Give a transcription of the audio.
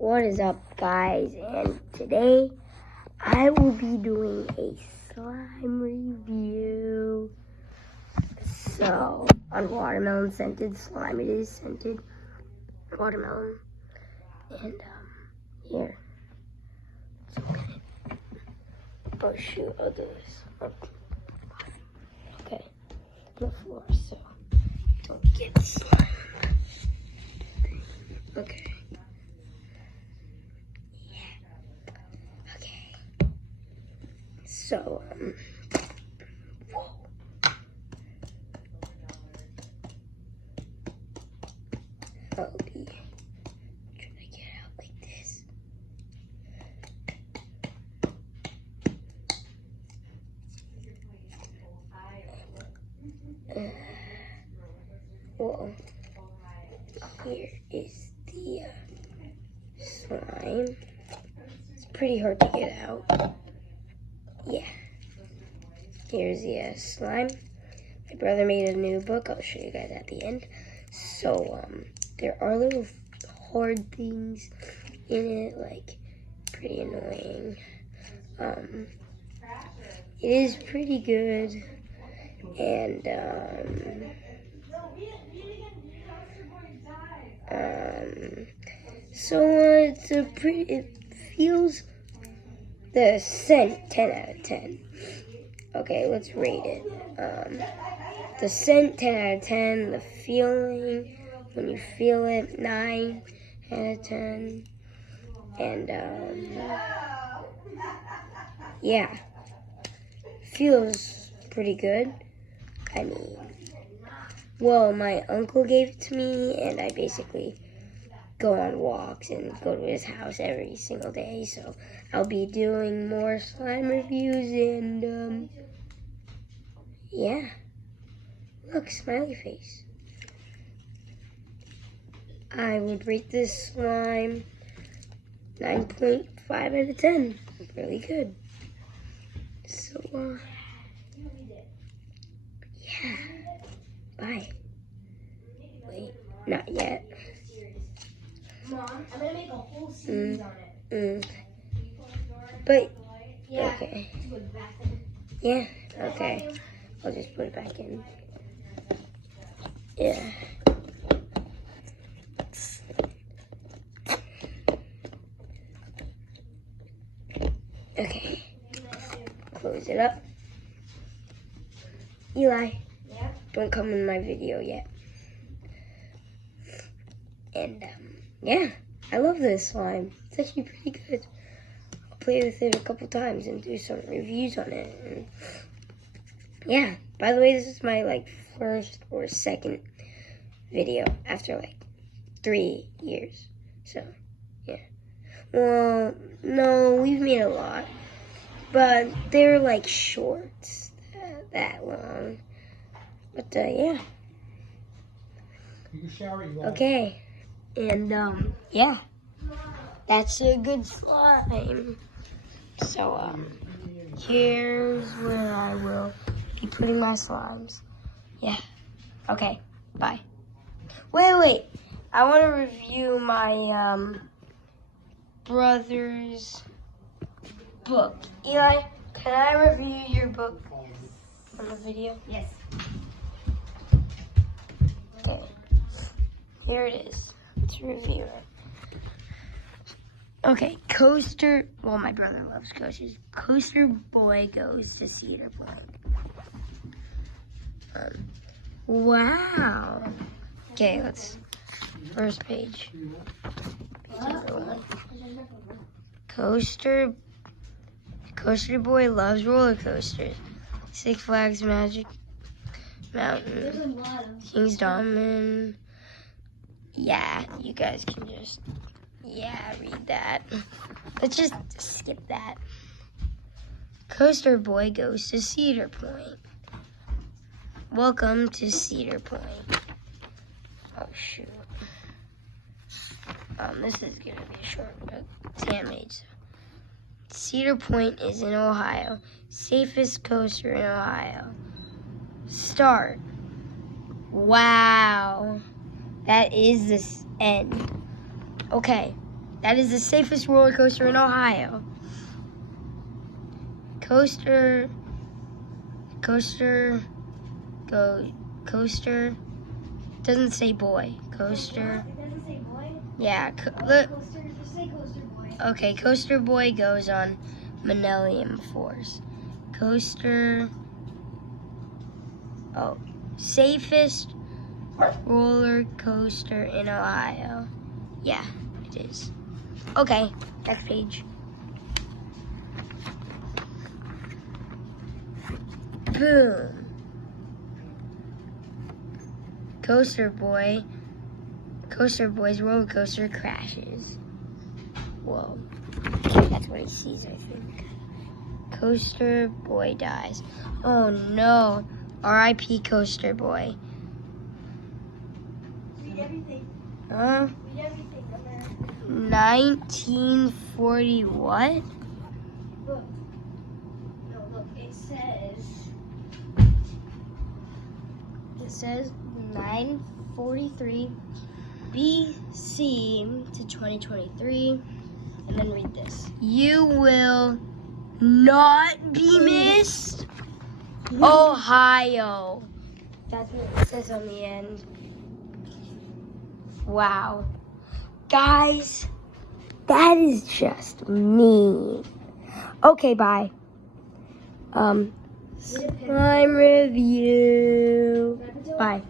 What is up, guys? And today I will be doing a slime review. So, on watermelon scented slime, it is scented watermelon. And here, let's open it. Oh shoot, I'll do this. Okay, on the floor, so don't get slime. Okay. So, whoa. I'll be trying to get out like this. Whoa. Here is the slime. It's pretty hard to get out. Yeah. Here's the slime. My brother made a new book. I'll show you guys at the end. So, there are little hard things in it, like pretty annoying. It is pretty good, and so it's a pretty. It feels the scent 10 out of 10. Okay, let's rate it. The scent 10 out of 10. The feeling when you feel it 9 out of 10. And yeah, feels pretty good. I mean, well, my uncle gave it to me, and I basically go on walks and go to his house every single day, so I'll be doing more slime reviews, and yeah, look, smiley face. I would rate this slime 9.5 out of 10, really good. So, yeah, bye. Wait, not yet. Mom, I'm gonna make a whole series on it. But, Yeah. okay. Put it back in. Yeah, okay. I'll just put it back in. Yeah. Okay. Close it up. Eli, Yeah. don't come in my video yet. And, yeah, I love this slime. It's actually pretty good. I'll play with it a couple times and do some reviews on it. And yeah, by the way, this is my, first or second video after, 3 years. So, yeah. Well, no, we've made a lot. But they're, shorts, that long. But, yeah. You can shower you Okay. And, yeah. That's a good slime. So, here's where I will be putting my slimes. Yeah. Okay. Bye. Wait. I want to review my, brother's book. Eli, can I review your book on the video? Yes. Okay. Here it is. Let's review it. Okay, Coaster. Well, my brother loves coasters. Coaster Boy Goes to Cedar Point. Wow. Okay, let's. First page. Page number 1. Coaster Boy loves roller coasters. Six Flags Magic There's a Mountain. lot of. King's Dominion. Yeah, you guys can just, read that. Let's just skip that. Coaster Boy Goes to Cedar Point. Welcome to Cedar Point. Oh, shoot. This is going to be a short book. It's handmade. Cedar Point is in Ohio. Safest coaster in Ohio. Start. Wow. That is this end. Okay. That is the safest roller coaster in Ohio. Coaster. Doesn't say boy. Coaster. It doesn't say boy. Yeah. Look. Coaster, just say coaster boy. Okay, Coaster Boy goes on Millennium Force. Coaster. Oh, safest roller coaster in Ohio. Yeah, it is. Okay, next page. Boom. Coaster Boy's roller coaster crashes. Whoa. That's what he sees, I think. Coaster Boy dies. Oh no. R.I.P. Coaster Boy. Read everything. Huh? Read everything. 1940 what? Look. No, look. It says 943 BC to 2023. And then read this. You will not be missed. Ohio. That's what it says on the end. Wow. Guys, that is just mean. Okay, bye. Slime review. Bye.